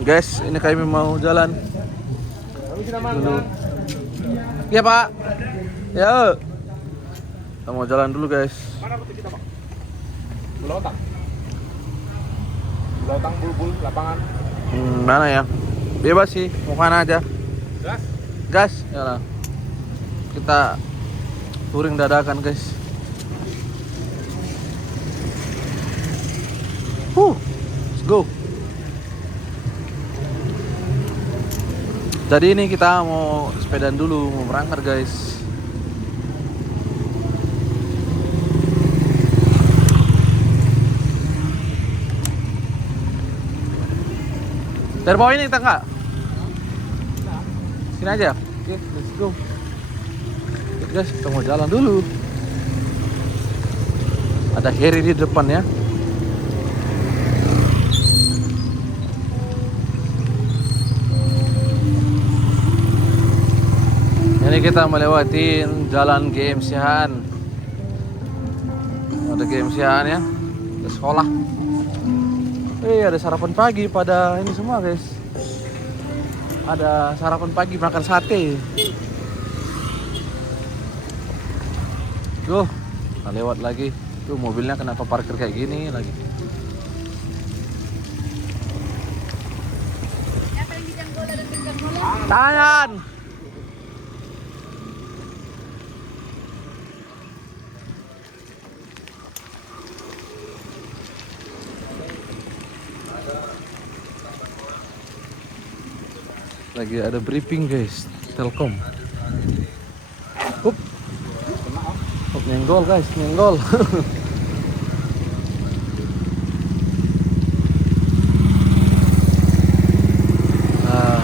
Guys, ini kami mau jalan dulu. Iya Pak. Ya. Kita mau jalan dulu guys. Mana rute kita Pak? Belotang. Belotang bulbul lapangan. Mana ya? Bebas sih, mau mana aja. Gas. Gas, ya lah. Kita touring dadakan guys. Let's go. Jadi ini kita mau sepedaan dulu, mau berangkat guys. Dari bawah ini kita enggak? Sini aja. Oke, let's go. Oke, guys, kita mau jalan dulu. Ada Harry di depan ya. Ini kita melewati jalan GMC-an. Ada GMC-an ya. Ada sekolah. Ada sarapan pagi pada ini semua guys. Ada sarapan pagi makan sate. Tuh, kita lewat lagi. Tuh mobilnya kenapa parkir kayak gini lagi. Tangan. Lagi ada briefing guys, Telkom. Up, nyenggol guys, nyenggol. Nah,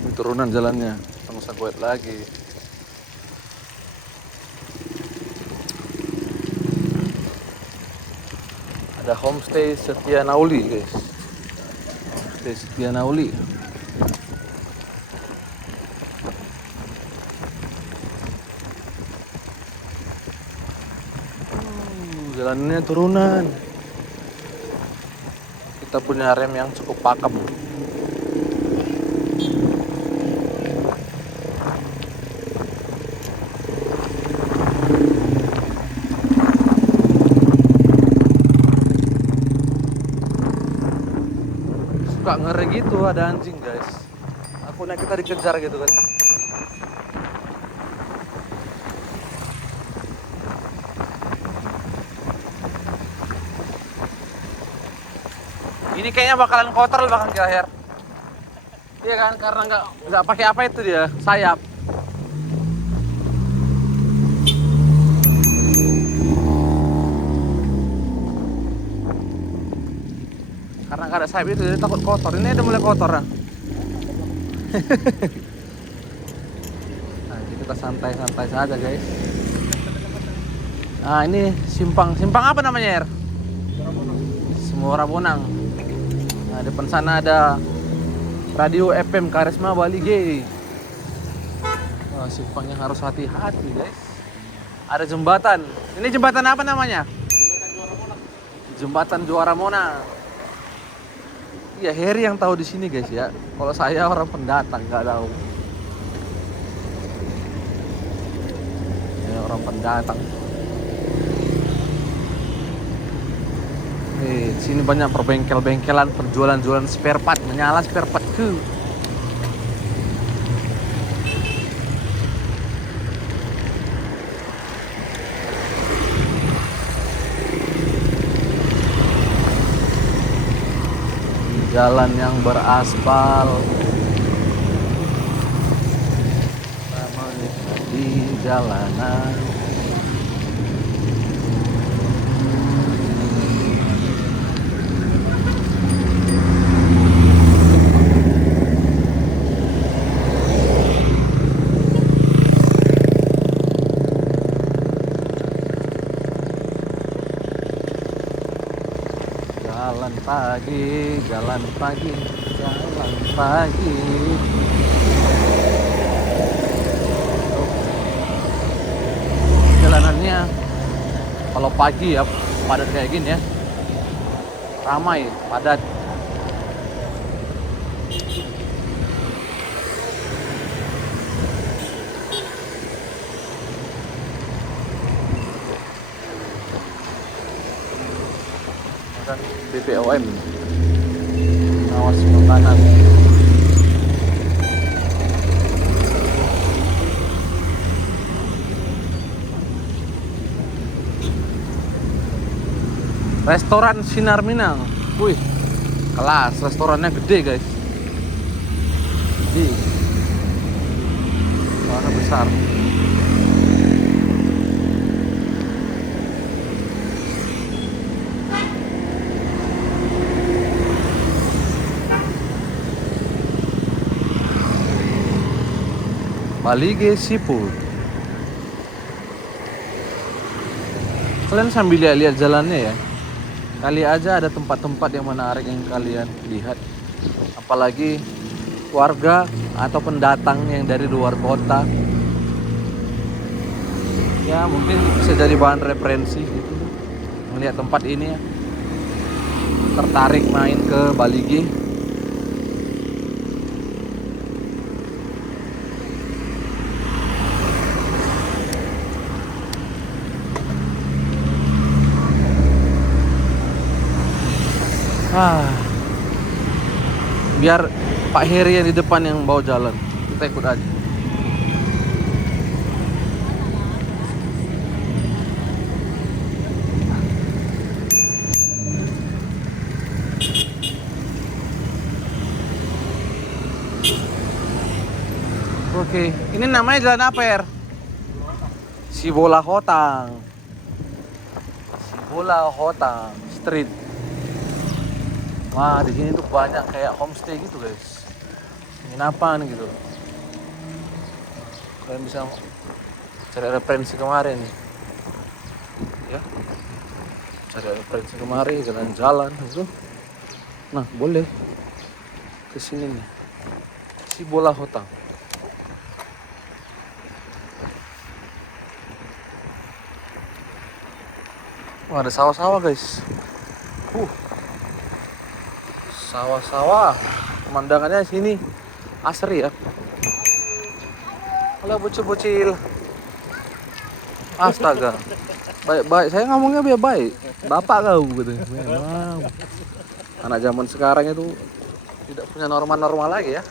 ini turunan jalannya, sama sakuet lagi. Ada homestay Setia Nauli guys. Homestay Setia Nauli. Jalannya turunan. Kita punya rem yang cukup pakem. Suka ngeri gitu, ada anjing guys. Akunya kita dikejar gitu kan. Ini kayaknya bakalan kotor bahkan di akhir. Iya kan, karena nggak pakai apa itu dia, sayap. Karena nggak ada sayap itu dia takut kotor. Ini udah mulai kotor nah. Nah, jadi kita santai-santai saja guys. Nah ini simpang apa namanya ya? Muara Bonang. Nah depan sana ada radio FM Karisma Bali G. Wah, simpangnya harus hati-hati guys. Ada jembatan. Ini jembatan apa namanya? Jembatan Juara Monang. Iya, Harry yang tahu di sini guys ya. Kalau saya orang pendatang nggak tahu. Ya, orang pendatang. Di sini banyak perbengkel-bengkelan, penjualan-jualan spare part, menyala spare part ke. Jalan yang beraspal. Di jalanan. Jalan pagi, jalan pagi, jalan pagi. Jalanannya kalau pagi ya padat kayak gini ya. Ramai, padat. Dan BPOM, pengawas makanan. Restoran Sinar Minang. Wih, kelas, restorannya gede guys. Gede. Warna besar. Balige Seafood. Kalian sambil lihat-lihat jalannya ya. Kali aja ada tempat-tempat yang menarik yang kalian lihat. Apalagi warga atau pendatang yang dari luar kota. Ya mungkin bisa jadi bahan referensi gitu. Melihat tempat ini ya. Tertarik main ke Balige. Biar Pak Heri yang di depan yang bawa jalan, kita ikut aja. Oke, ini namanya jalan apa ya? Sibola Hotang. Sibola Hotang Street. Wah, di sini tuh banyak kayak homestay gitu, guys. Penginapan gitu. Kalian bisa cari referensi kemarin nih. Ya. Cari referensi kemarin, jalan-jalan gitu. Nah, boleh ke sini nih. Sibola Hotang. Wah, ada sawah-sawah, guys. Sawah-sawah, pemandangannya sini asri ya. Halo bocil-bocil. Astaga, baik-baik. Saya ngomongnya baik-baik. Bapak kau gitu. Memang anak zaman sekarang itu tidak punya norma-norma lagi ya.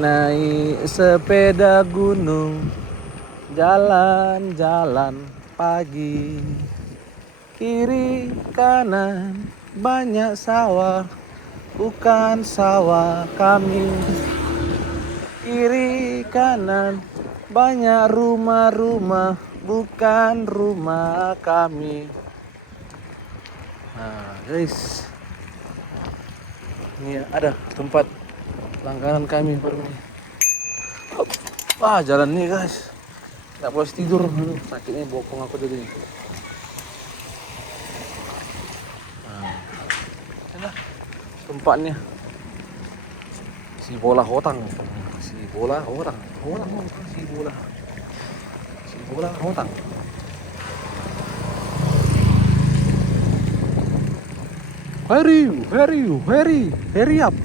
Naik sepeda gunung, jalan-jalan pagi, kiri kanan banyak sawah, bukan sawah kami. Kiri kanan banyak rumah-rumah, bukan rumah kami. Nah guys, ini ada tempat langganan kami baru ini. Wah, jalan nih guys, nggak boleh tidur, sakitnya bokong aku jadi. Nah, inilah tempatnya. Sibola Hotang, Sibola Hotang, Sibola Hotang. Hurry up.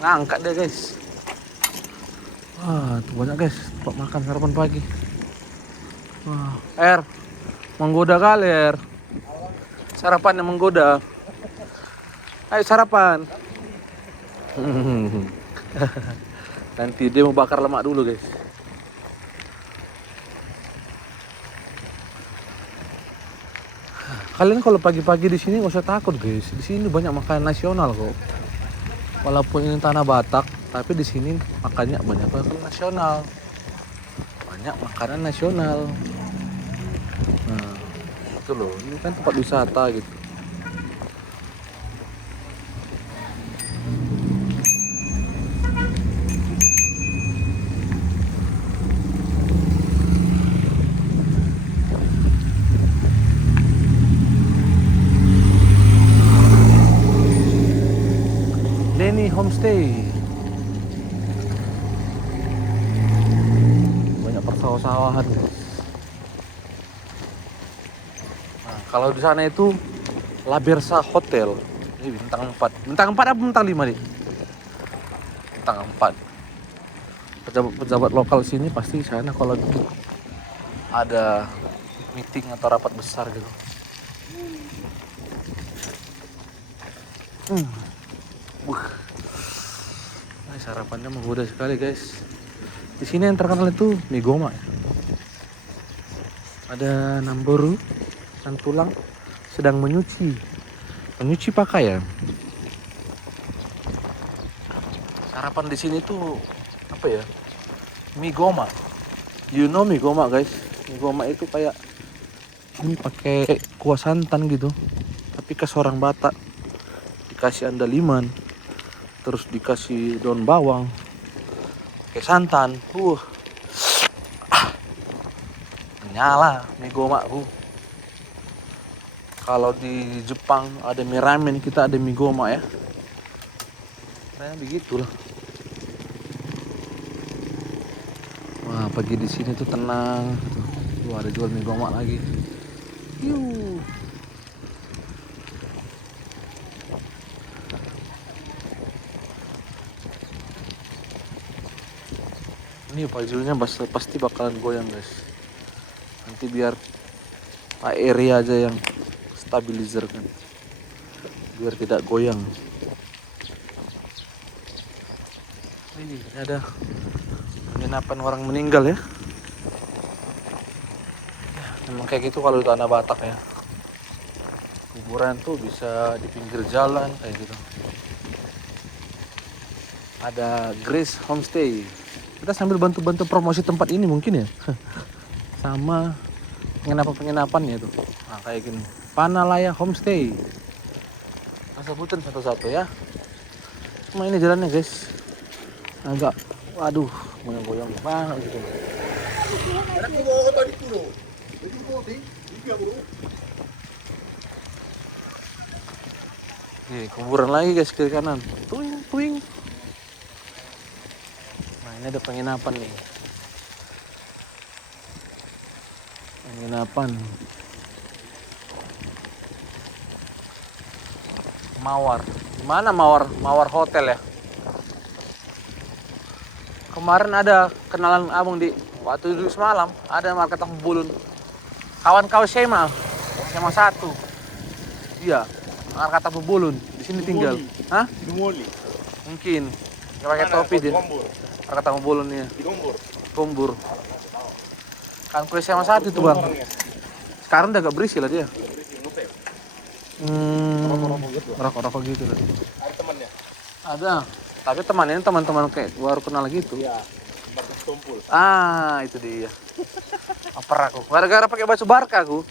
Ngangkat deh guys. Wah, tuh banyak guys tempat makan sarapan pagi. Wah, menggoda kali sarapan yang menggoda. Ayo sarapan. Nanti dia mau bakar lemak dulu guys. Kalian kalau pagi-pagi di sini nggak usah takut guys. Di sini banyak makanan nasional kok. Walaupun ini tanah Batak, tapi di sini makannya banyak makanan nasional. Banyak makanan nasional. gitu loh. Ini kan tempat wisata gitu. Denny Homestay. Banyak persawah-sawahan. Nah, kalau di sana itu La Bersa Hotel. Ini bintang 4. Bintang 4 apa bintang 5 nih? Bintang 4. Pejabat-pejabat lokal sini pasti sana kalau ada meeting atau rapat besar gitu. Nah, sarapannya menggoda sekali guys. Di sini yang terkenal itu mie goma. Ada Namboru dan tulang sedang menyuci pakaian. Sarapan di sini tuh apa ya? Mie goma. You know mie goma guys. Mie goma itu kayak ini pakai kuah santan gitu, tapi khas orang Batak. Dikasih andaliman, terus dikasih daun bawang, pakai santan. Nyala mie goma ku. Kalau di Jepang ada mie ramen, kita ada mie goma ya. Nah, begitulah. Wah, pagi di sini tuh tenang. Tuh ada jual mie goma lagi. Yuh. Ini bajunya pasti bakalan goyang guys. Nanti biar Pak Eri aja yang stabilizer kan, biar tidak goyang. Ini ada penginapan orang meninggal ya. Memang kayak gitu kalau di tanah Batak ya. Kuburan tuh bisa di pinggir jalan kayak gitu. Ada Grace Homestay. Kita sambil bantu-bantu promosi tempat ini mungkin ya. Sama penginapan-penginapannya itu. Nah, kayak gini. Panalaya Homestay. Kita sebutin satu-satu ya. Cuma ini jalannya guys. Agak, waduh, goyang-goyang banget gitu. Nih, kuburan lagi guys kiri kanan. Tuing, tuing. Nah, ini ada penginapan nih. Penginapan Mawar. Gimana Mawar Hotel ya? Kemarin ada kenalan abang di waktu dulu semalam, ada market Bulun. Kawan kau SMA 1. Iya, market Bulun. Di sini tinggal. Hah? Dumoli. Mungkin. Nggak pakai topi dia. Market Bulun ya. Di Gombor. Gombor. Kan kue SMA 1 itu bang. Sekarang udah agak berisi lah dia. Rokok-rokok gitu lah. Ada temannya? Ada. Tapi temannya teman-teman kayak baru kenal gitu. Iya. Market Tumpul. Ah, itu dia. Apa aku? Gara-gara pakai baju Barca aku.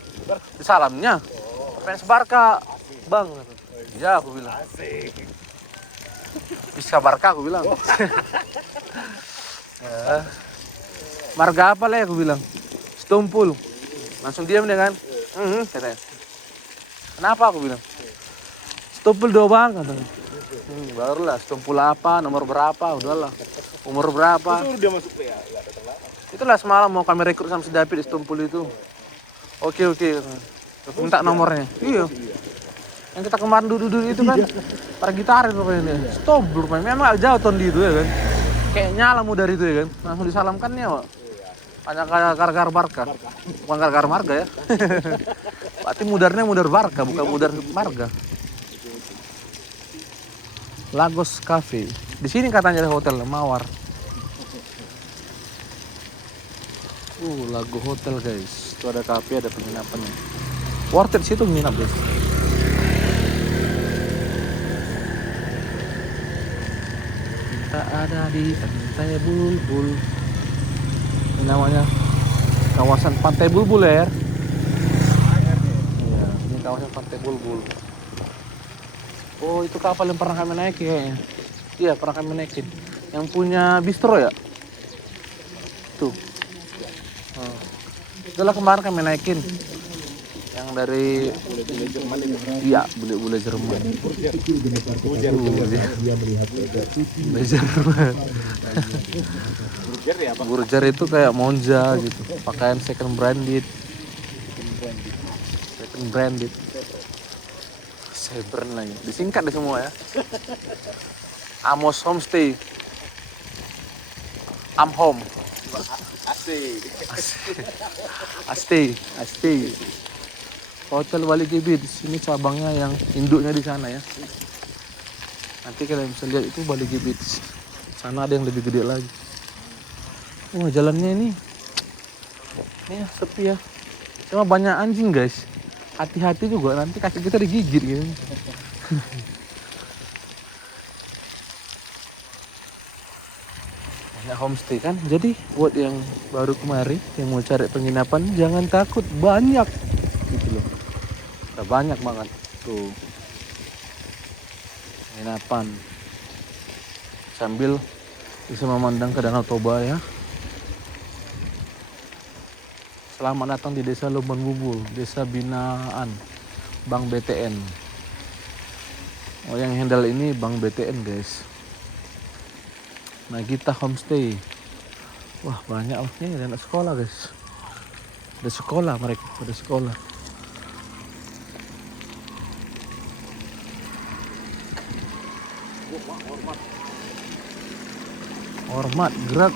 Di salamnya. Fans Barca, Bang. Iya, aku bilang. Asik. Bisa Barca aku bilang. Ya. Marga apa lah aku bilang. Tumpul. Langsung diam dia kan. Katanya. Kenapa aku bilang? Tumpul doang katanya. Barulah tumpul apa, nomor berapa, udahlah. Umur berapa? Itu dia masuk ya, enggak datang lama. Itulah semalam mau kami rekrut sama si David di Tumpul itu. Oke. Minta nomornya. Iya. Yang kita kemarin duduk itu kan para gitaris pokoknya dia. Stobler memang agak jauh ton di itu ya kan. Kayak nyala mu dari itu ya kan. Langsung disalamkan ya, Pak. Hanya gara-gara Barca. Bukan gara-gara marga ya. Berarti mudarnya mudar Barca, bukan mudar marga. Lagos Cafe. Di sini katanya ada hotel Mawar. Lago Hotel guys. Itu ada kafe, ada penginapannya. Worth it situ nginap guys. Kita ada di Pantai Bulbul. Ini namanya kawasan Pantai Bulbul ya. kawasan Pantai Bulbul. Oh, itu kapal yang pernah kami naikin kayaknya. Iya, pernah kami naikin. Yang punya bistro ya? Tuh. Oh. Itulah kemarin kami naikin. Yang dari Bule-bule Jerman itu. iya, bule-bule Jerman. Burger. Bule Jerman. Burger ya, Pak. Burger itu kayak Monza gitu. Pakaian second branded. Second branded. Sebren lagi. Disingkat deh semua ya. Amos Homestay. Am Home. Asik. Asti. Hotel Bali GB di sini cabangnya yang induknya di sana ya. Nanti kalian bisa lihat itu Bali GB. Sana ada yang lebih gede lagi. Wah, jalannya ini ya sepi ya. Cuma banyak anjing guys. Hati-hati juga nanti kaki kita digigit gitu. Banyak homestay kan. Jadi buat yang baru kemari yang mau cari penginapan jangan takut, banyak gitu loh. Udah banyak banget tuh penginapan. Sambil bisa memandang ke Danau Toba ya. Selamat datang di Desa Lumban Bubul, Desa Binaan Bank BTN. Oh, yang handle ini Bank BTN guys. Nagita Homestay. Wah, banyak lah. Ini ada anak sekolah guys. Ada sekolah mereka, ada sekolah. Hormat, gerak.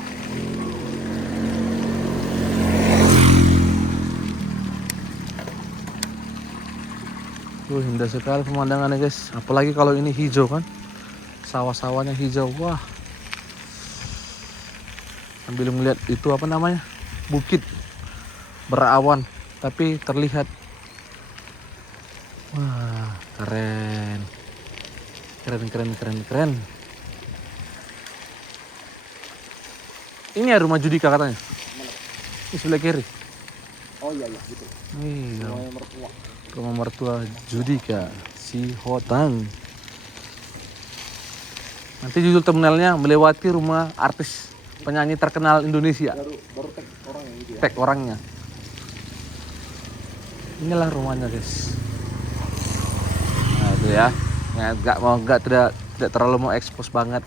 Tuh, indah sekali pemandangannya guys. Apalagi kalau ini hijau kan. Sawah-sawahnya hijau. Wah. Sambil melihat itu apa namanya? Bukit berawan tapi terlihat. Wah, keren. Keren. Ini ya rumah Judika katanya. Ini sebelah kiri. Oh iya gitu. Iya. Rumahnya mertua. Rumah mertua Judika si Hotang. Nanti judul thumbnailnya melewati rumah artis penyanyi terkenal Indonesia. Baru tag orang yang gitu ya. Tag orangnya. Inilah rumahnya guys. Nah itu ya. Tidak terlalu mau expose banget.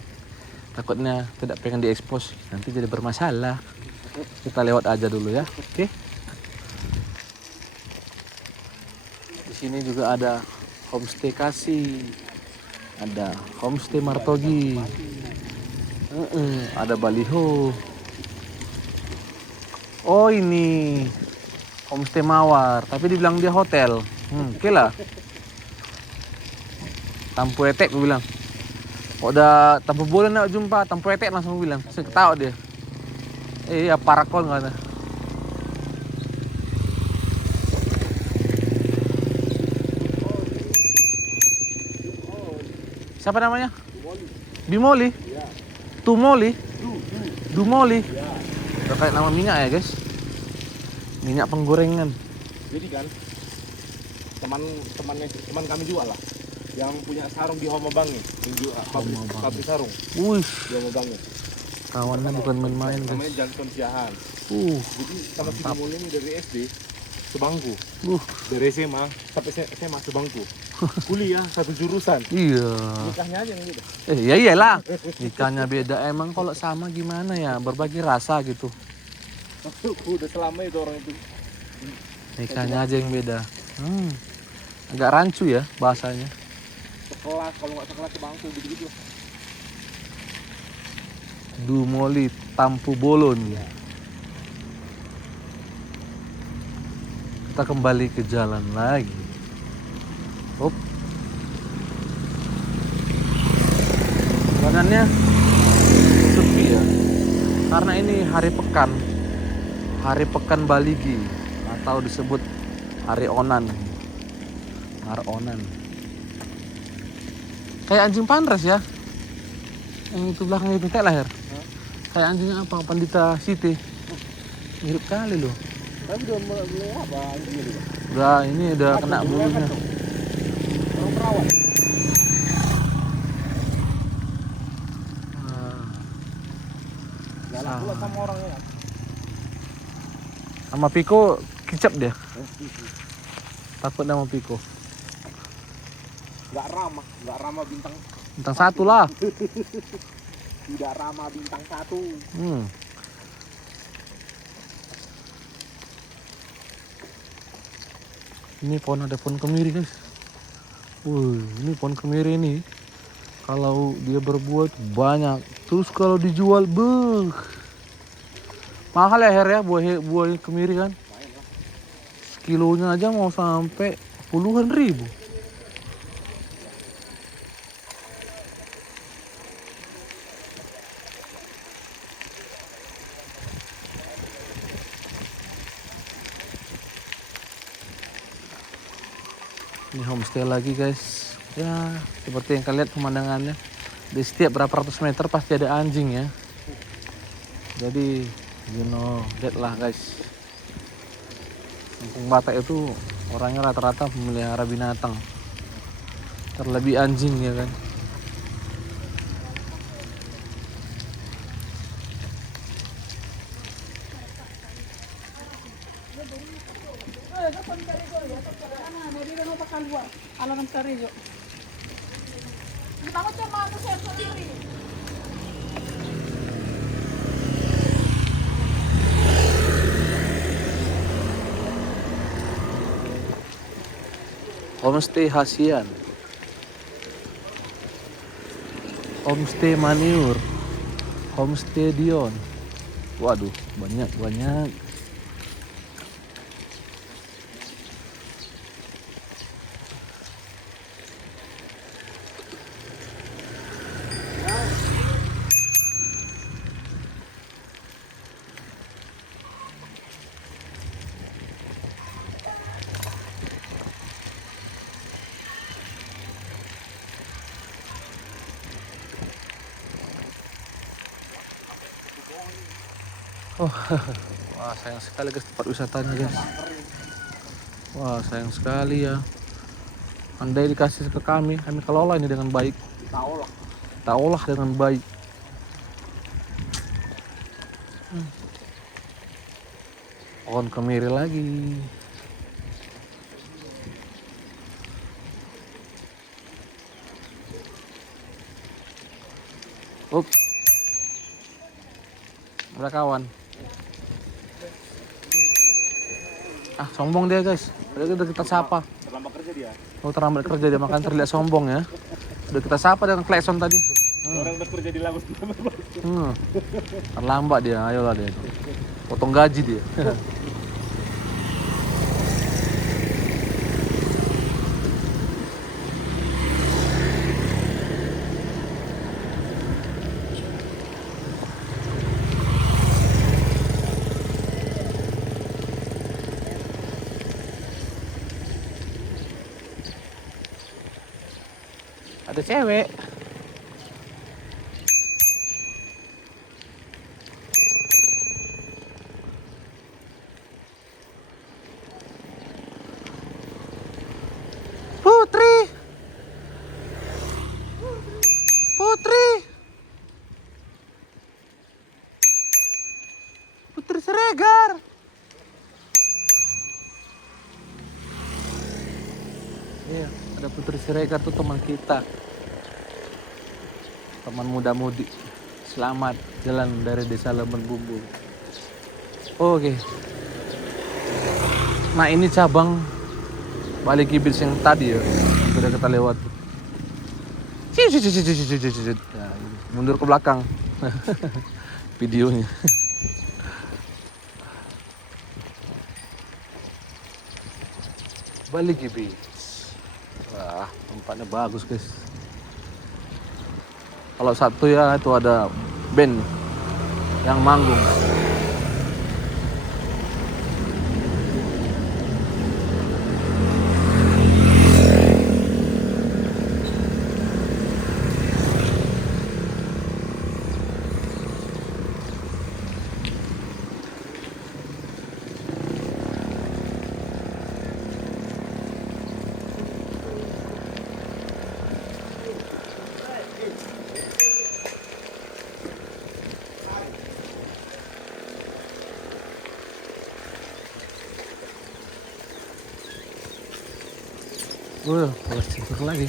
Takutnya tidak pengen diekspos, nanti jadi bermasalah. Kita lewat aja dulu ya. Oke. Di sini juga ada homestay Kasih, ada homestay Martogi, ada baliho. Oh ini homestay Mawar, tapi dibilang dia hotel. Oke lah. Tampu Etek gue bilang. Udah tanpa boleh nak jumpa, tanpa Etek langsung bilang. Saya ketawa dia. Iya parakon kata. Siapa namanya? Bimoli. Tumoli. Dumoli. Udah kayak nama minyak ya guys. Minyak penggorengan. Jadi kan teman kami juga lah yang punya sarung di Homa Bangi, yang jual pabrik sarung Wih, di Homa Bangi. kawannya bukan main-main Namanya guys. Johnson Siahan. Jadi sama si Bimol ini dari SD sebangku, dari SMA sampai SMA sebangku, kuliah satu jurusan. Iya. Nikahnya aja yang gitu. Ya iyalah. Nikahnya beda. Emang kalau sama gimana ya? Berbagi rasa gitu. Udah selama itu orang itu. Nikahnya aja yang beda. Agak rancu ya bahasanya. Sekelas, kalau nggak sekelas sebangku gitu-gitu. Dumoli Tampu Bolon. Kita kembali ke jalan lagi. Hop. Jalanannya sepi ya. Karena ini hari pekan. Hari pekan Baligi atau disebut hari Onan. Hari Onan. Kayak anjing panras ya. Yang itu belakangnya itu kayak lahir. Kayak anjingnya apa? Pandita Siti. Mirip kali loh. Tapi udah mulai apa ini juga. Udah ini udah kena bulunya. Orang perawat. Nah, Galak pula sama orangnya kan. sama Piko kicap dia. Takut sama Piko. Nggak ramah bintang. Bintang 1 lah. Tidak ramah bintang 1. Ini ada pohon kemiri guys. Ini pohon kemiri ini kalau dia berbuah tuh banyak. Terus kalau dijual, mahal ya Her ya buah kemiri kan. Kilonya aja mau sampai puluhan ribu. Ini homestay lagi guys. Ya seperti yang kalian lihat pemandangannya. Di setiap berapa ratus meter pasti ada anjing ya. Jadi that lah guys. Kampung Batak itu orangnya rata-rata memelihara binatang. Terlebih anjing ya kan. Homestay Hasian, Homestay Maniur, Homestay Dion. Waduh, banyak. Wah sayang sekali guys tempat wisatanya guys. Wah sayang sekali ya. Andai dikasih ke kami kelola ini dengan baik. Kita olah dengan baik. Pohon kemiri lagi. Udah kawan. Sombong dia guys. Udah kita sapa. Terlambat kerja dia. Terlambat kerja dia, makanya terlihat sombong ya. Udah kita sapa dengan klakson tadi. Orang bekerja di laut. Terlambat dia, ayolah dia. Potong gaji dia. Ada cewek. Putri Siregar. Iya, ada Putri Siregar tuh teman kita. Teman muda-mudi. Selamat jalan dari Desa Lembang Bumbung. Oke. Nah, ini cabang Bali Kibis yang tadi ya, yang sudah kita lewati. Nah, mundur ke belakang. Videonya. Bali Kibis. Wah, tempatnya bagus guys. Kalau satu ya itu ada band yang manggung. harus tidur lagi.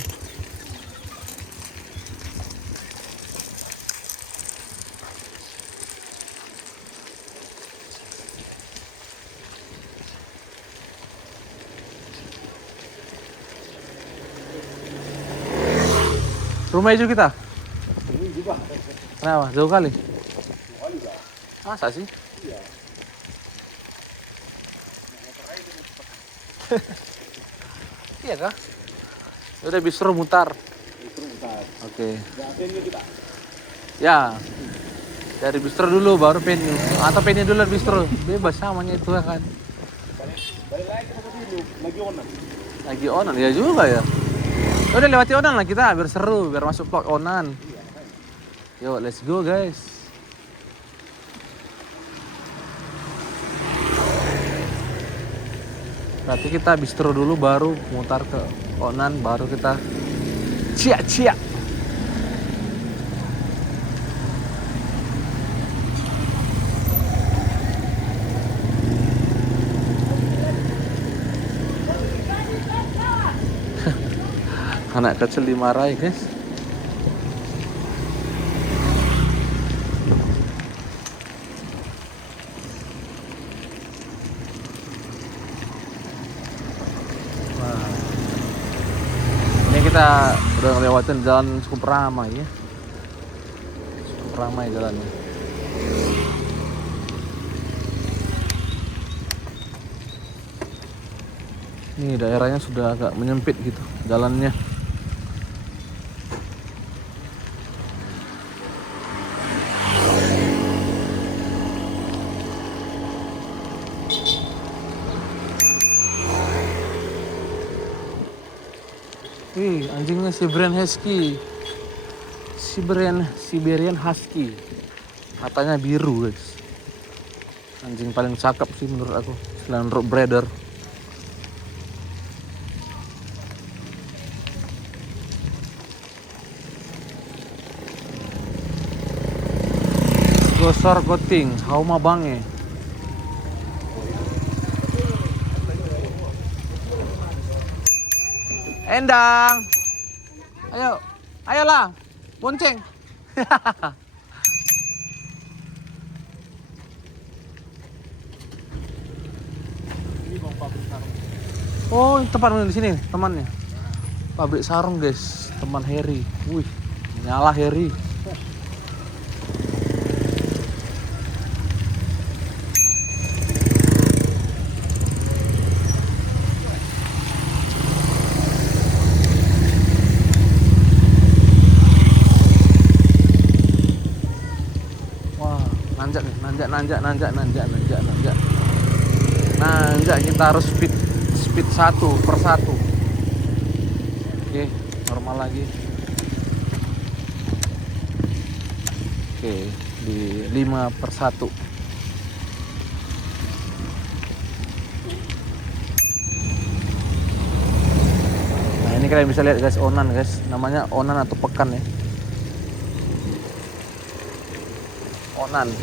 Rumah hijau kita? Ini juga. Kenapa? Jauh kali? Kali lah. Masa sih? Iya. Iya kah? Udah bistro mutar. Itu bentar. Oke. Ini kita. Ya. Dari bistro dulu baru venue. Atau venue dulu bistro. Bebas samanya itu kan. Balik lagi ke sini lagi onan. Lagi onan ya juga ya. Udah lewati onan lah kita biar seru, biar masuk vlog onan. Yuk, let's go guys. Berarti kita bistro dulu baru mutar ke onan, baru kita cia-cia. Anak kecil dimarahi guys. Nah, ini kita udah ngelewatin jalan cukup ramai ya. Cukup ramai jalannya. Ini daerahnya sudah agak menyempit gitu jalannya. Wih, anjingnya Siberian Husky. Siberian Husky. Matanya biru, guys. Anjing paling cakep sih menurut aku selain Rottweiler. Gosor goting, hauma bange. Endang. Ayo. Ayolah. Bonceng. Ini bang pabrik sarung. Oh, tempat di sini temannya. Pabrik sarung, guys. Teman Harry. Wih, nyala Harry. Nanjak nih, nanjak kita harus speed 1/1. Oke, normal lagi. Oke, di 5/1. Nah, ini kalian bisa lihat guys, onan guys, namanya onan atau pekan ya. Onan.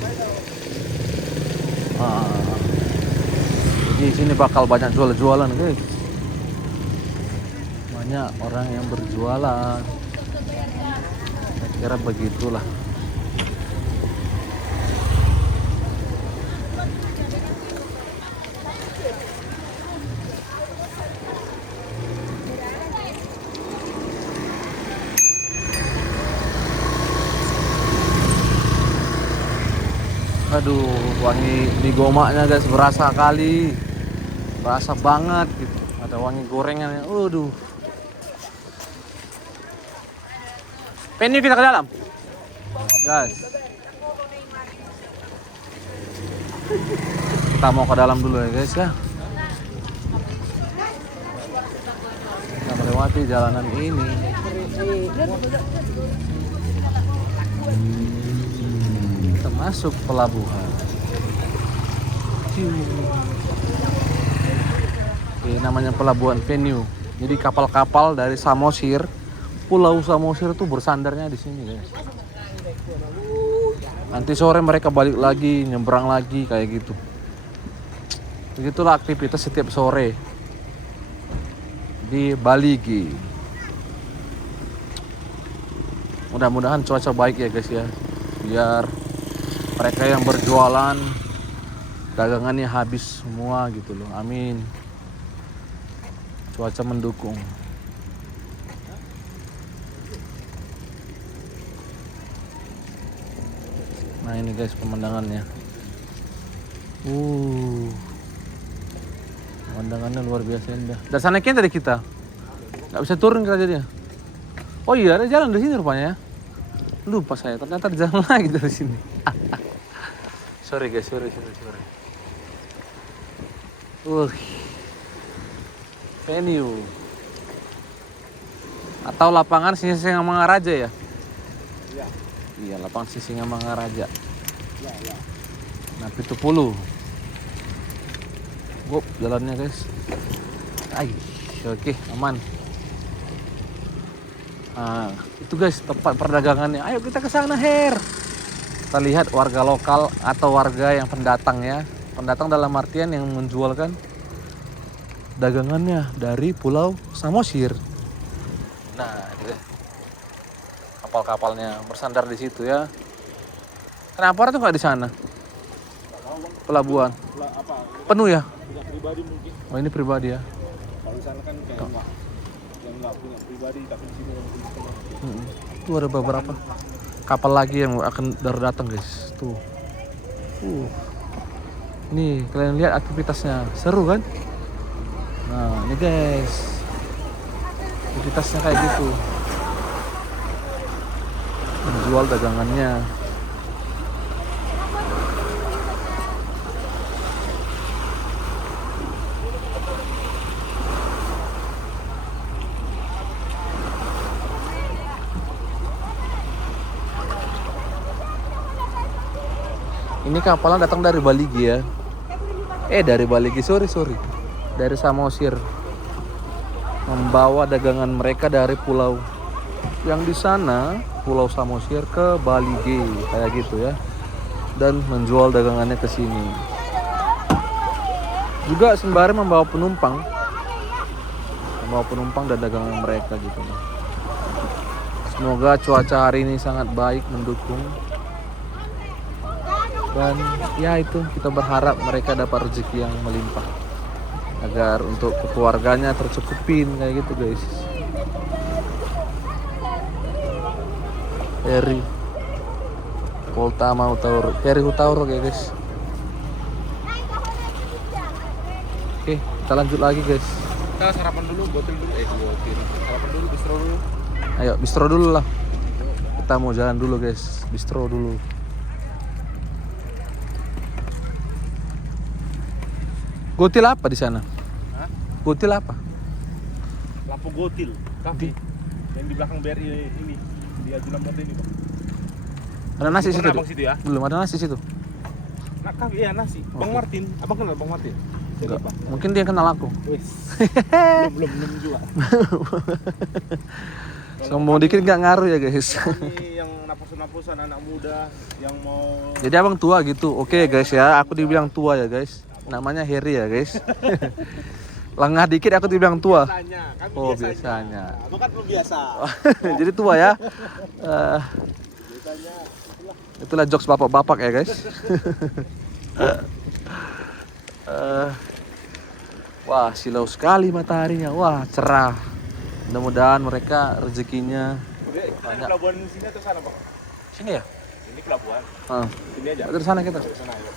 Jadi sini bakal banyak jualan guys. Banyak orang yang berjualan. Saya kira begitulah. Aduh, wangi mie gomaknya guys, berasa kali. Berasa banget gitu. Ada wangi gorengannya. Aduh. Penny kita ke dalam. Guys. Kita mau ke dalam dulu ya guys ya. Kita melewati jalanan ini. Kita masuk pelabuhan. Oke, namanya pelabuhan Venue. Jadi kapal-kapal dari Samosir, Pulau Samosir itu bersandarnya di sini guys. Nanti sore mereka balik lagi, nyebrang lagi kayak gitu. Begitulah aktivitas setiap sore. di Baligi. Mudah-mudahan cuaca baik ya guys ya, biar mereka yang berjualan dagangannya habis semua gitu loh. Amin. Cuaca mendukung. Nah ini guys pemandangannya. Pemandangannya luar biasa indah. Dari sana kan tadi kita nggak bisa turun kita jadinya. Oh iya ada jalan dari sini rupanya ya. Lupa saya, ternyata ada jalan lagi dari sini. Sorry guys, sorry. Venue atau lapangan Sisingamangaraja ya? Iya. Iya, lapangan Sisingamangaraja. Ya. Nah, Pitupulu. Gop jalannya guys. Oke, aman. Nah, itu guys tempat perdagangannya. Ayo kita ke sana, Her. Kita lihat warga lokal atau warga yang pendatang ya. Pendatang dalam artian yang menjualkan dagangannya dari Pulau Samosir. Nah, itu deh. Kapal-kapalnya bersandar di situ ya. Kenapa tuh nggak di sana? Pelabuhan. Penuh ya? Tidak pribadi mungkin. Oh ini pribadi ya? Kalau di sana kan kayak yang nggak punya pribadi, tapi di sini yang punya teman. Tuh ada beberapa kapal lagi yang akan datang guys. Tuh. Nih kalian lihat aktivitasnya seru kan? Nah ini guys, aktivitasnya kayak gitu. Menjual dagangannya. Ini kapalnya datang dari Baligi ya. Dari Baligi, sorry. Dari Samosir. Membawa dagangan mereka dari pulau yang di sana, Pulau Samosir ke Baligi, kayak gitu ya. Dan menjual dagangannya ke sini. Juga sembari membawa penumpang. Dan dagangan mereka gitu. Semoga cuaca hari ini sangat baik, mendukung. Dan ya itu kita berharap mereka dapat rezeki yang melimpah agar untuk keluarganya tercukupin kayak gitu guys. Heri Poltama Hutauro, Heri Hutauro ya guys. Oke, kita lanjut lagi guys. Kita sarapan dulu, botil dulu. Sarapan dulu, bistro dulu. Ayo bistro dulu lah. Kita mau jalan dulu guys, bistro dulu. Gotil apa di sana? Hah? Gotil apa? Lampu Gotil, kafe. Yang di belakang BRI ini, di Ajunan Mode ini, Bang. Ada nasi situ? Abang situ ya? Belum ada nasi situ. Nah, kafe ya nasi. Bang Martin, abang kenal Bang Martin? Enggak. Mungkin dia kenal aku. Wes. belum juga. Sombong dikit nggak ngaruh ya guys. Ini yang napus-napusan anak muda yang mau. Jadi abang tua gitu. Oke guys ya, aku dibilang tua ya guys. Namanya Heri ya guys. Lengah dikit aku dibilang tua. Biasanya. Abang kan belum biasa. Jadi tua ya. Biasanya Itulah jokes bapak-bapak ya guys. Wah silau sekali mataharinya. Wah cerah. Mudah-mudahan mereka rezekinya banyak. Pelabuhan sini atau sana, Bang? sini ya. Ini pelabuhan. Sini aja. Dari sana kita. Dari sana, ayo.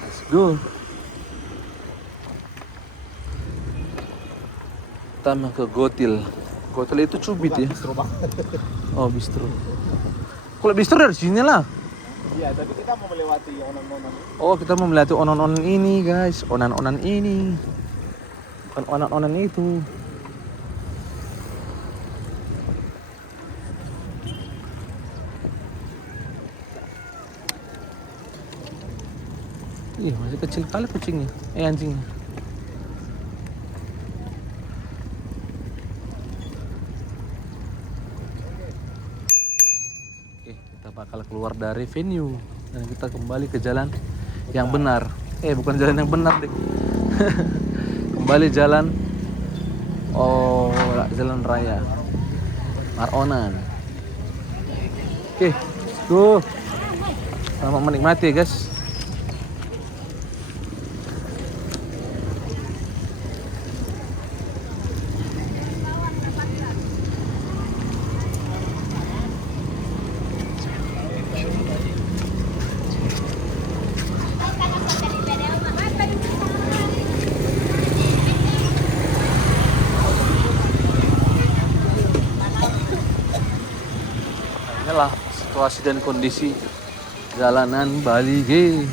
Let's go. Kita mau ke Gotil. Gotil itu cubit ya. Bistro, Bang. Oh bistro. Kalau bistro dari sini lah. Iya, tapi kita mau melewati onan-onan. Oh kita mau melihat onan-onan ini guys. Onan-onan ini. Bukan onan-onan itu. Ih masih kecil kali kucingnya. Anjingnya. Oke kita bakal keluar dari venue. Dan kita kembali ke jalan yang benar. Bukan jalan yang benar deh. kembali jalan. Oh, jalan raya Maronan. Oke, tuh. Selamat menikmati ya guys. Inilah situasi dan kondisi jalanan Bali G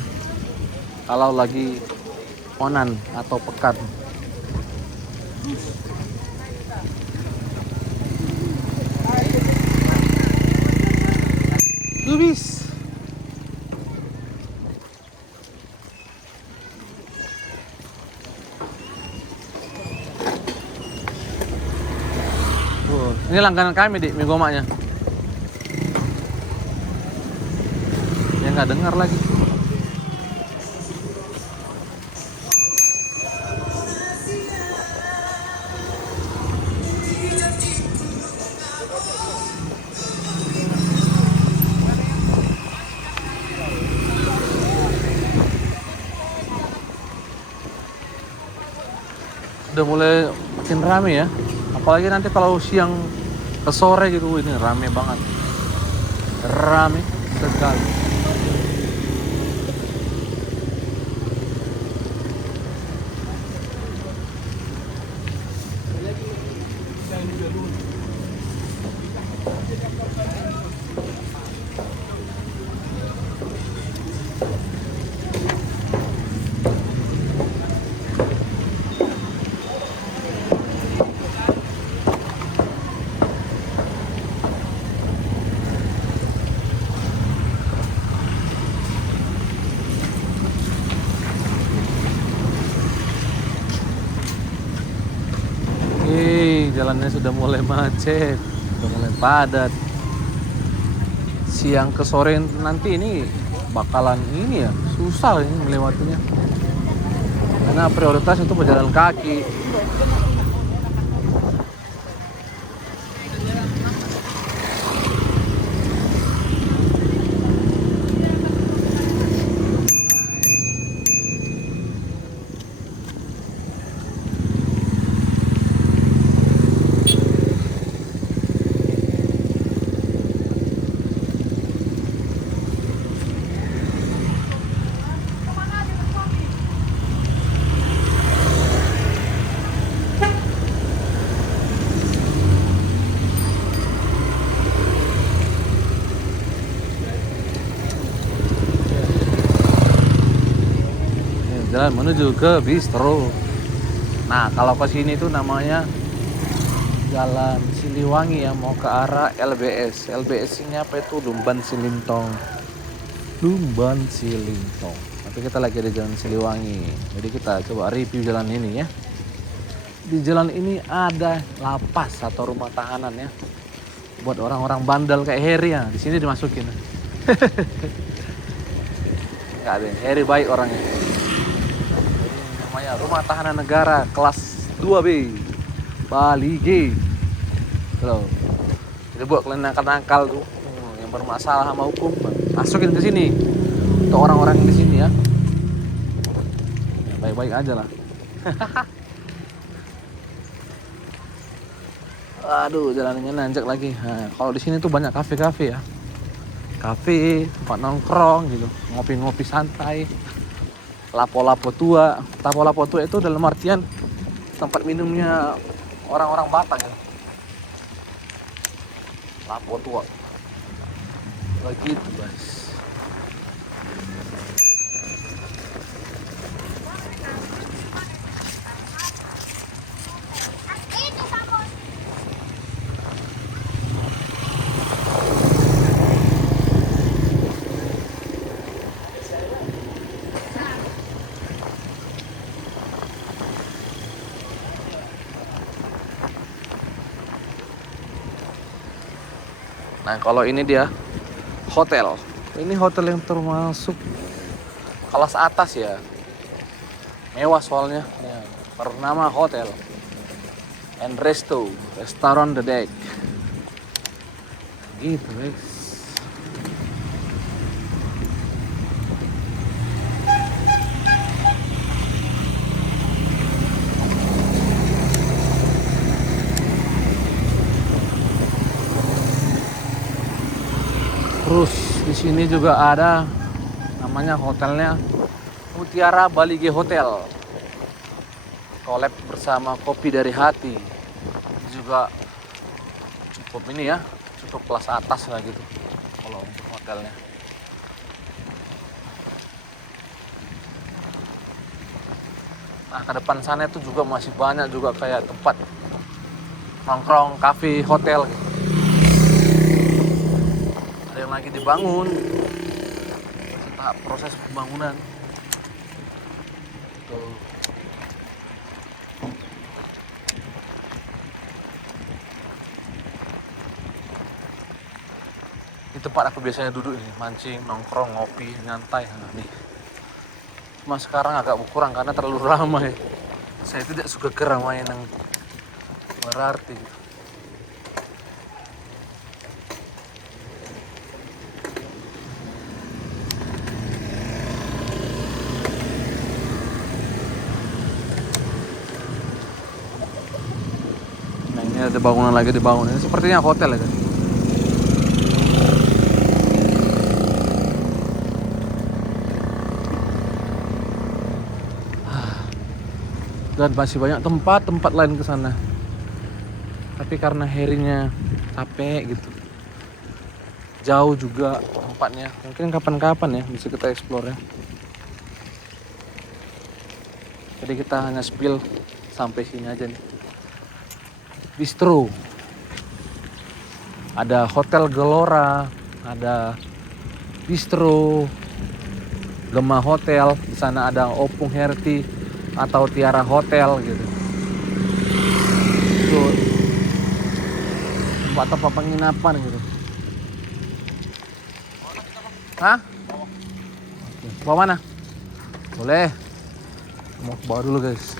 kalau lagi onan atau pekan. Lubis. Ini langganan kami di Migomaknya. Ya nggak dengar lagi. Udah mulai makin rame ya. Apalagi nanti kalau siang ke sore gitu, ini rame banget. Rame sekali. Jalannya sudah mulai macet, sudah mulai padat. Siang ke sore nanti ini bakalan ini ya, susah ini melewatinya. Karena prioritas itu berjalan kaki. Jalan menuju ke bistro. Nah, kalau ke sini tuh namanya Jalan Siliwangi ya, mau ke arah LBS. LBS ini apa itu? Lumban Silintong. Lumban Silintong. Tapi kita lagi di Jalan Siliwangi. Jadi kita coba review jalan ini ya. Di jalan ini ada lapas atau rumah tahanan ya. Buat orang-orang bandel kayak Heri ya. Di sini dimasukin. Enggak ada. Heri baik orangnya. Namanya Rumah Tahanan Negara kelas 2B Bali G. Tuh. Jadi buat kalian nakal-nakal tuh yang bermasalah sama hukum, masukin ke sini. Untuk orang-orang di sini ya. Baik-baik aja lah. Aduh, jalannya nanjak lagi. Nah, kalau di sini tuh banyak kafe-kafe ya. Kafe, tempat nongkrong gitu, ngopi-ngopi santai. Lapo-lapo tua. Lapo-lapo tua itu dalam artian tempat minumnya orang-orang Batak ya. Lapo tua. Begitu guys. Nah, kalau ini dia hotel. Ini hotel yang termasuk kelas atas ya. Mewah soalnya. Ya, bernama Hotel and Resto, Restaurant The Deck. Gitu guys. Terus di sini juga ada namanya hotelnya Mutiara Balige Hotel. Collab bersama Kopi Dari Hati. Ini juga cukup ini ya, cukup kelas atas lah gitu kalau untuk hotelnya. Nah, ke depan sana itu juga masih banyak juga kayak tempat nongkrong, kafe, hotel gitu. Ada yang lagi dibangun, masih tahap proses pembangunan. Tuh. Di tempat aku biasanya duduk ini, mancing, nongkrong, ngopi, nyantai. Nah, nih. Cuma sekarang agak berkurang karena terlalu ramai. Saya tidak suka keramaian yang berarti. Nah, ini ada bangunan lagi dibangun. Ini sepertinya hotel ya. Dan masih banyak tempat lain ke sana. Tapi karena harinya capek gitu. Jauh juga tempatnya. Mungkin kapan-kapan ya bisa kita explore ya. Jadi kita hanya spill sampai sini aja nih. Bistro. Ada Hotel Gelora, ada Bistro, Gema Hotel, di sana ada Opung Herti atau Tiara Hotel gitu. Itu tempat penginapan gitu. Hah? Bawa mana? Boleh. Mau bawa dulu guys.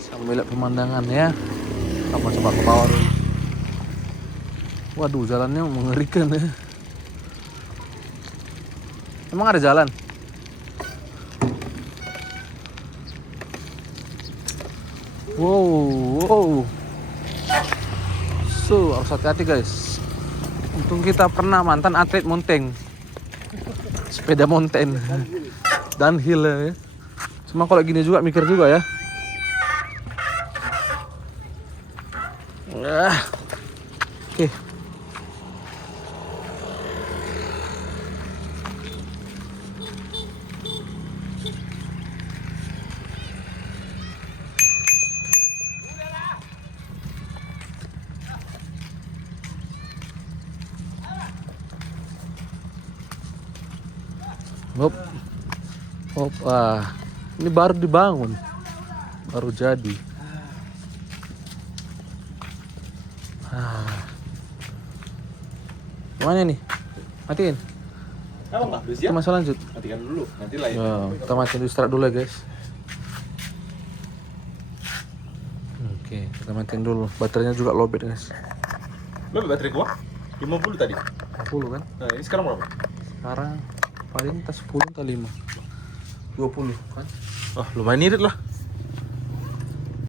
Sambil lihat pemandangan ya. Kita coba ke bawah dulu. Waduh, jalannya mengerikan ya. Emang ada jalan? Wow. So, harus hati-hati guys. Untung kita pernah mantan atlet mountain. Sepeda mountain. Downhill ya. Cuma kalau gini juga mikir juga ya. Oke. Hop, ini baru dibangun, baru jadi. Gimana nih? Matiin. Apa nggak? Udah siap? Kita masuk lanjut. Matikan dulu, nanti lah ya. Kita matiin istirahat dulu ya guys. Oke, kita matiin dulu. Baterainya juga lowbat guys. Berapa baterai gua? 50 tadi. 50 kan? Nah, ini sekarang berapa? Sekarang paling tas 10 atau 5. 20 kan? Oh, lumayan irit lah.